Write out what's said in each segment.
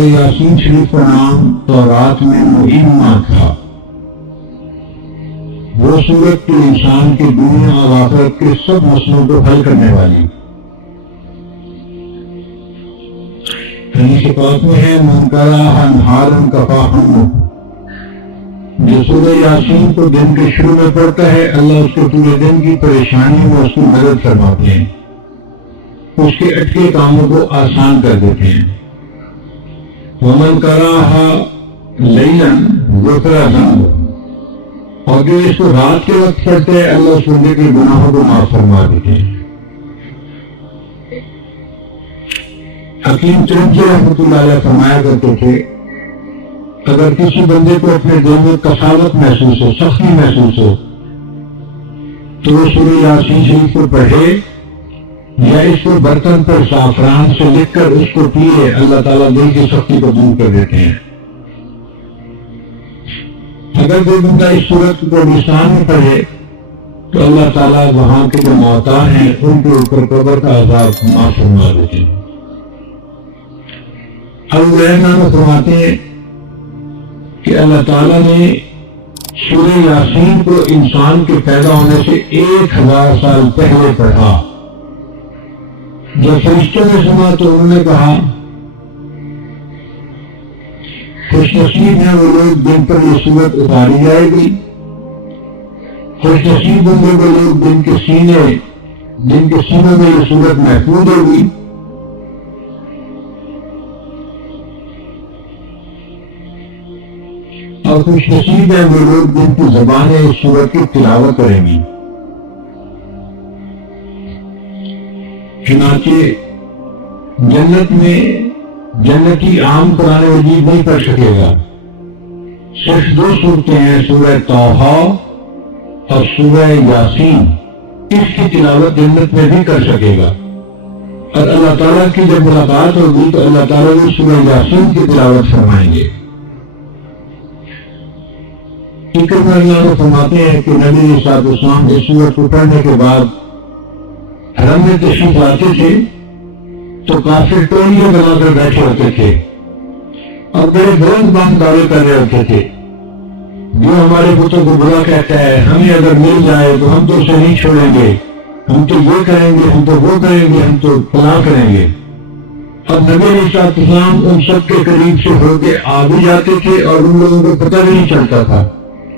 یاسین شریف کا نام تورات میں مہمہ تھا. وہ سورت کے انسان کی دنیا اور آخرت کے سب مسئلوں کو حل کرنے والی. حدیث پاک میں ہے من قرأ نہارا کفاہ، جو سورہ یاسین کو دن کے شروع میں پڑھتا ہے اللہ اس کو پورے دن کی پریشانی میں اس کی مدد فرماتے ہیں، اس کے اٹکے کاموں کو آسان کر دیتے ہیں. ومن قرأها لیلا غفر ذنبہ، اور جو اس کو رات کے وقت پڑھتے ہیں اللہ اس بندے کے گناہوں کو معاف فرما دیتے ہیں. حکیم چرنجی رحمۃ اللہ علیہ فرمایا کرتے تھے اگر کسی بندے کو اپنے دل میں کساوت محسوس ہو، سختی محسوس ہو، تو وہ سورہ یاسین شریف کو پڑھے یا اس کو برتن پر زعفران سے لکھ کر اس کو پیے، اللہ تعالیٰ دل کی سختی کو دور کر دیتے ہیں. اگر کوئی بندہ اس صورت کو قبرستان میں پڑھے تو اللہ تعالیٰ وہاں کے جو موتیٰ ہیں ان کے اوپر قبر کا عذاب معاف فرما دیتے ہیں. ابو ہریرہ فرماتے ہیں کہ اللہ تعالیٰ نے سورہ یاسین کو انسان کے پیدا ہونے سے 1000 سال پہلے پڑھا. جب فرشتوں نے سنا تو انہوں نے کہا خوش نصیب ہیں وہ لوگ جن پر یہ سورت اتاری جائے گی، خوش نصیب ہوں گے وہ لوگ جن کے سینوں میں یہ سورت محفوظ ہوگی. اور خوش نصیب ہیں وہ لوگ جن کی زبانیں اس سورت کی تلاوت کریں گی. چنانچہ جنت میں جنتی عام قرآن مجید نہیں پڑھ سکے گا. صرف 2 صورتیں ہیں، سورہ طٰہٰ اور سورہ یاسین، اس کی تلاوت جنت میں بھی کر سکے گا. اور اللہ تعالیٰ کی جب ملاقات ہوگی تو اللہ تعالیٰ بھی سورہ یاسین کی تلاوت فرمائیں گے. اکرمہ اللہ فرماتے ہیں کہ نبی علیہ الصلوۃ والسلام اس سورت کو پڑھنے کے بعد حرم میں تشریف لاتے تھے تو کافر ٹولیاں بنا کر بیٹھے ہوتے تھے اور بڑے بلند بلند دعوے کر رہے ہوتے تھے. جو ہمارے بتوں کو برا کہتا ہے ہمیں اگر مل جائے تو ہم تو اسے نہیں چھوڑیں گے، ہم تو یہ کریں گے، ہم تو وہ کریں گے، ہم تو فلاں کریں گے. اور نبی علیہ الصلوۃ والسلام ان سب کے قریب سے ہو کے آ بھی جاتے تھے اور ان لوگوں کو پتہ بھی نہیں چلتا تھا.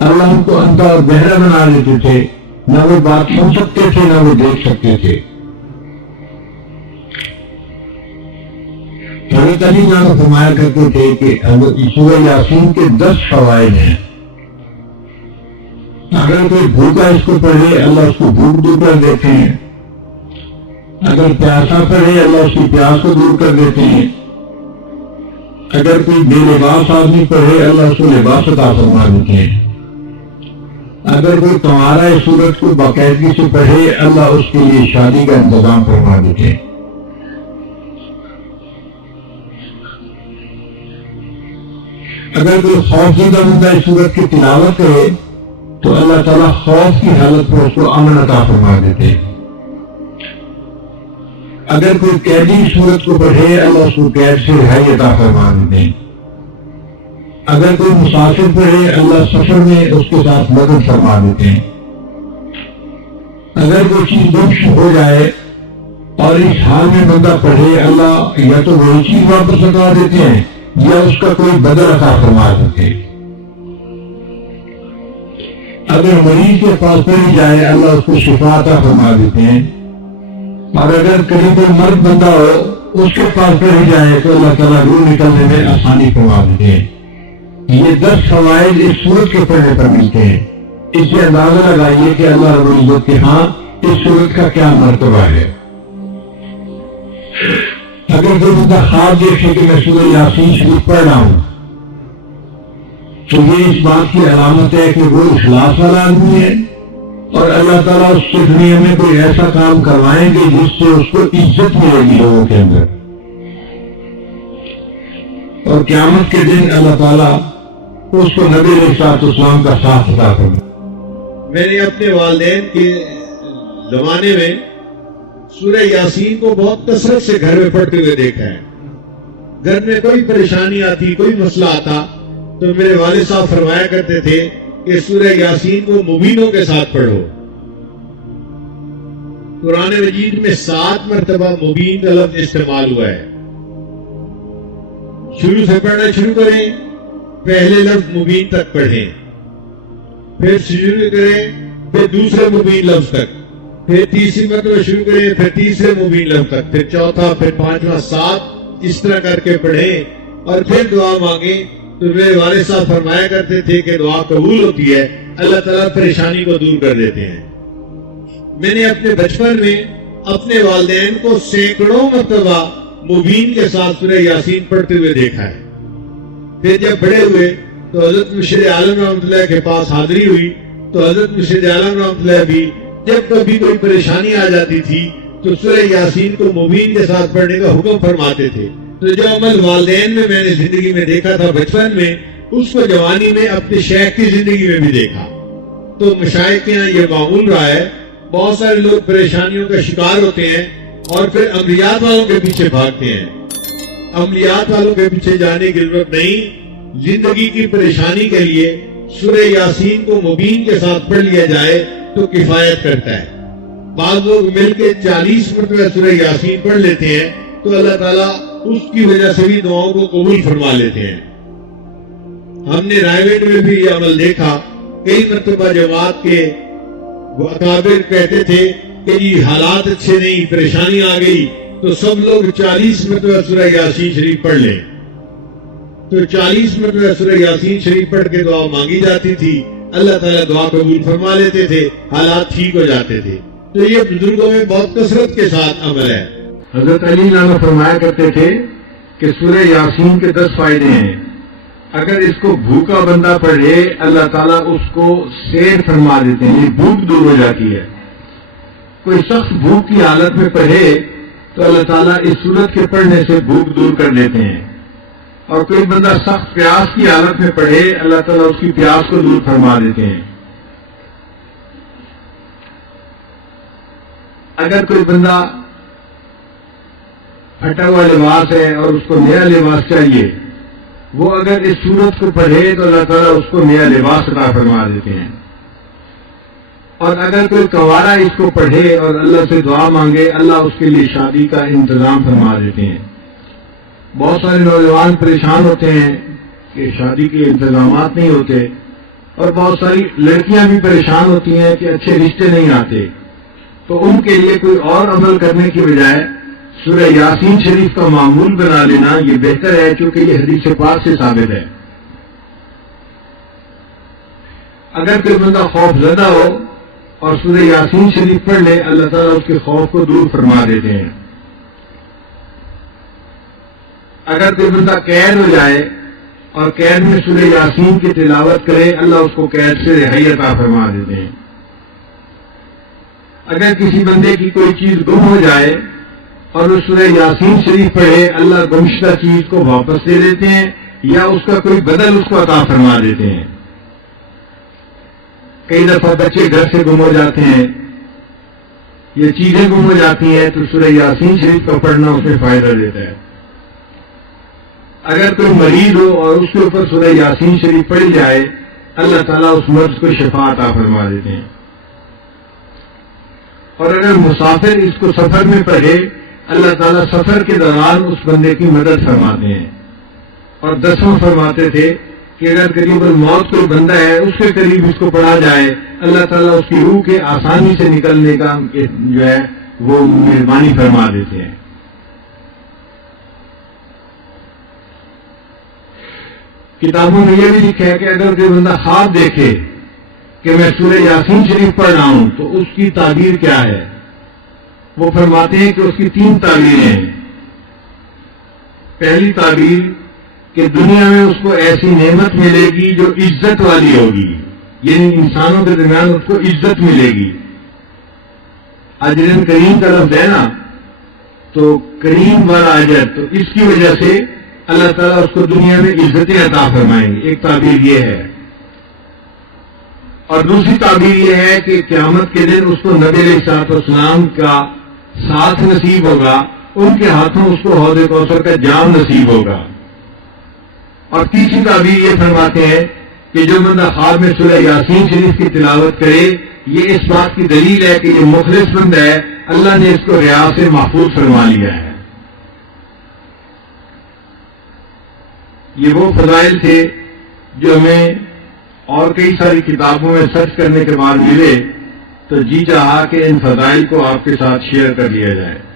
اللہ ان کو اندھا اور بہرا بنا دیتے تھے، نہ وہ بات سن سکتے تھے نہ وہ دیکھ سکتے تھے. حضرت علی جان فرمایا کرتے تھے کہ سورہ یاسین کے 10 فوائد ہیں. اگر کوئی بھوکا اس کو پڑھے اللہ اس کو بھوک دور کر دیتے ہیں، اگر پیاسا پڑھے اللہ اس کی پیاس کو دور کر دیتے ہیں، اگر کوئی بے لباس آدمی پڑھے اللہ اس کو لباس عطا فرما دیتے ہیں، اگر کوئی تمہارا اس سورت کو باقاعدگی سے پڑھے اللہ اس کے لیے شادی کا انتظام فرما دیتے ہیں. اگر کوئی خوف زدہ بندہ اس سورت کی تلاوت کرے تو اللہ تعالیٰ خوف کی حالت میں اس کو امن عطا فرما دیتے ہیں. اگر کوئی قیدی اس سورت کو پڑھے اللہ اس کو قید سے رہائی عطا فرما دیتے ہیں. اگر کوئی مسافر پڑھے اللہ سفر میں اس کے ساتھ مدد فرما دیتے ہیں. اگر کوئی چیز گم ہو جائے اور اس حال میں بندہ پڑھے اللہ یا تو وہی چیز واپس لوٹا دیتے ہیں یا اس کا کوئی بدل عطا فرما دیتے ہیں. اگر مریض کے پاس پڑھی جائے اللہ اس کو شفا عطا فرما دیتے ہیں. اور اگر کہیں کوئی مرد بندہ ہو اس کے پاس پڑھی جائے تو اللہ تعالیٰ روح نکلنے میں آسانی فرما دیتے ہیں. یہ 10 فوائد اس سورت کے پڑھنے پر ملتے ہیں. اس سے اندازہ لگائیے کہ اللہ رب العزت کے ہاں اس سورت کا کیا مرتبہ ہے. اگر کوئی بندہ خواب دیکھے کہ میں سورہ یاسین شریف پڑھ رہا ہوں تو یہ اس بات کی علامت ہے کہ وہ اخلاص والا آدمی ہے اور اللہ تعالیٰ اس سے دنیا میں کوئی ایسا کام کروائیں گے جس سے اس کو عزت ملے گی لوگوں کے اندر، اور قیامت کے دن اللہ تعالیٰ اس کو نبی علیہ الصلوۃ والسلام کا ساتھ عطا کرے. میں نے اپنے والدین کے زمانے میں سورہ یاسین کو بہت کثرت سے گھر میں پڑھتے ہوئے دیکھا ہے. گھر میں کوئی پریشانی آتی، کوئی مسئلہ آتا، تو میرے والد صاحب فرمایا کرتے تھے کہ سورہ یاسین کو مبینوں کے ساتھ پڑھو۔ قرآن مجید میں 7 مرتبہ مبین کا لفظ استعمال ہوا ہے۔ شروع سے پڑھنا شروع کریں، پہلے لفظ مبین تک پڑھیں، پھر شروع کریں، پھر دوسرے مبین لفظ تک، پھر تیسری مرتبہ شروع کریں، پھر تیسرے مبین لفظ تک، پھر چوتھا، پھر پانچواں، 7 اس طرح کر کے پڑھیں اور پھر دعا مانگیں۔ تو میرے والد صاحب فرمایا کرتے تھے کہ دعا قبول ہوتی ہے، اللہ تعالیٰ پریشانی کو دور کر دیتے ہیں۔ میں نے اپنے بچپن میں اپنے والدین کو سینکڑوں مرتبہ مبین کے ساتھ سورہ یاسین پڑھتے ہوئے دیکھا ہے۔ پھر جب بڑے ہوئے تو حضرت مرشد عالم رحمۃ اللہ کے پاس حاضری ہوئی تو حضرت مرشد عالم رحمۃ اللہ بھی جب کبھی کوئی پریشانی آ جاتی تھی تو سورہ یاسین کو مبین کے ساتھ پڑھنے کا حکم فرماتے تھے۔ تو جو عمل والدین میں نے زندگی میں دیکھا تھا بچپن میں، اس کو جوانی میں اپنے شیخ کی زندگی میں بھی دیکھا۔ تو مشائخ کے یہاں یہ معمول رہا ہے، بہت سارے لوگ پریشانیوں کا شکار ہوتے ہیں اور پھر عملیات والوں کے پیچھے بھاگتے ہیں۔ عملیات والوں کے پیچھے جانے کی ضرورت نہیں، زندگی کی پریشانی کے لیے سورہ یاسین کو مبین کے ساتھ پڑھ لیا جائے تو کفایت کرتا ہے۔ بعض لوگ مل کے 40 مرتبہ سورہ یاسین پڑھ لیتے ہیں تو اللہ تعالیٰ اس کی وجہ سے بھی دعاؤں کو قبول فرما لیتے ہیں۔ ہم نے رائے گڑھ میں بھی یہ عمل دیکھا، کئی مرتبہ جماعت کے اکابر کہتے تھے کہ یہ حالات اچھے نہیں، پریشانی آ گئی، تو سب لوگ 40 مرتبہ سورہ یاسین شریف پڑھ لیں۔ تو 40 مرتبہ سورہ یاسین شریف پڑھ کے دعا مانگی جاتی تھی، اللہ تعالیٰ دعا قبول فرما لیتے تھے، حالات ٹھیک ہو جاتے تھے۔ تو یہ بزرگوں میں بہت کثرت کے ساتھ عمل ہے۔ حضرت علی عنہ فرمایا کرتے تھے کہ سورہ یاسین کے 10 فائدے ہیں، اگر اس کو بھوکا بندہ پڑھے اللہ تعالیٰ اس کو سیر فرما دیتے ہیں، یہ بھوک دور ہو جاتی ہے۔ کوئی شخص بھوک کی حالت میں پڑھے تو اللہ تعالیٰ اس سورت کے پڑھنے سے بھوک دور کر دیتے ہیں، اور کوئی بندہ سخت پیاس کی حالت میں پڑھے اللہ تعالیٰ اس کی پیاس کو دور فرما دیتے ہیں۔ اگر کوئی بندہ پھٹا ہوا لباس ہے اور اس کو نیا لباس چاہیے، وہ اگر اس سورت کو پڑھے تو اللہ تعالیٰ اس کو نیا لباس عطا فرما دیتے ہیں۔ اور اگر کوئی کنوارا اس کو پڑھے اور اللہ سے دعا مانگے، اللہ اس کے لیے شادی کا انتظام فرما دیتے ہیں۔ بہت سارے نوجوان پریشان ہوتے ہیں کہ شادی کے انتظامات نہیں ہوتے، اور بہت ساری لڑکیاں بھی پریشان ہوتی ہیں کہ اچھے رشتے نہیں آتے، تو ان کے لیے کوئی اور عمل کرنے کی بجائے سورہ یاسین شریف کا معمول بنا لینا یہ بہتر ہے، کیونکہ یہ حدیث پاک سے ثابت ہے۔ اگر کوئی بندہ خوف زدہ ہو اور سورہ یاسین شریف پڑھ لے، اللہ تعالیٰ اس کے خوف کو دور فرما دیتے ہیں۔ اگر کوئی بندہ قید ہو جائے اور قید میں سورہ یاسین کی تلاوت کرے، اللہ اس کو قید سے رہائی عطا فرما دیتے ہیں۔ اگر کسی بندے کی کوئی چیز گم ہو جائے اور وہ سورہ یاسین شریف پڑھے، اللہ گمشدہ چیز کو واپس دے دیتے ہیں یا اس کا کوئی بدل اس کو عطا فرما دیتے ہیں۔ کئی دفعہ بچے گھر سے گم ہو جاتے ہیں، یہ چیزیں گم ہو جاتی ہیں، تو سورہ یاسین شریف کا پڑھنا اس میں فائدہ دیتا ہے۔ اگر کوئی مریض ہو اور اس کے اوپر سورہ یاسین شریف پڑھی جائے، اللہ تعالیٰ اس مرض کو شفا عطا فرما دیتے ہیں۔ اور اگر مسافر اس کو سفر میں پڑھے، اللہ تعالیٰ سفر کے دوران اس بندے کی مدد فرماتے ہیں۔ اور 10واں فرماتے تھے کہ اگر قریب الموت کوئی بندہ ہے، اس کے قریب اس کو پڑھا جائے، اللہ تعالیٰ اس کی روح کے آسانی سے نکلنے کا جو ہے وہ مہربانی فرما دیتے ہیں۔ کتابوں میں یہ بھی لکھا ہے کہ اگر کوئی بندہ خواب دیکھے کہ میں سورہ یاسین شریف پڑھ رہا ہوں تو اس کی تعبیر کیا ہے؟ وہ فرماتے ہیں کہ اس کی 3 تعبیریں ہیں۔ پہلی تعبیر کہ دنیا میں اس کو ایسی نعمت ملے گی جو عزت والی ہوگی، یعنی انسانوں کے درمیان اس کو عزت ملے گی۔ اجر کریم کا لفظ ہے نا، تو کریم والا اجر، تو اس کی وجہ سے اللہ تعالیٰ اس کو دنیا میں عزتیں عطا فرمائیں گے۔ ایک تعبیر یہ ہے، اور دوسری تعبیر یہ ہے کہ قیامت کے دن اس کو نبی علیہ الصلوۃ والسلام کا ساتھ نصیب ہوگا ان کے ہاتھوں اس کو حوض کوثر کا جام نصیب ہوگا۔ اور تیسری تعبیر یہ فرماتے ہیں کہ جو بندہ خواب میں سورہ یاسین شریف کی تلاوت کرے، یہ اس بات کی دلیل ہے کہ یہ مخلص بندہ ہے، اللہ نے اس کو ریا سے محفوظ فرما لیا ہے۔ یہ وہ فضائل تھے جو ہمیں اور کئی ساری کتابوں میں سرچ کرنے کے بعد ملے، تو جی چاہا کہ ان فضائل کو آپ کے ساتھ شیئر کر لیا جائے۔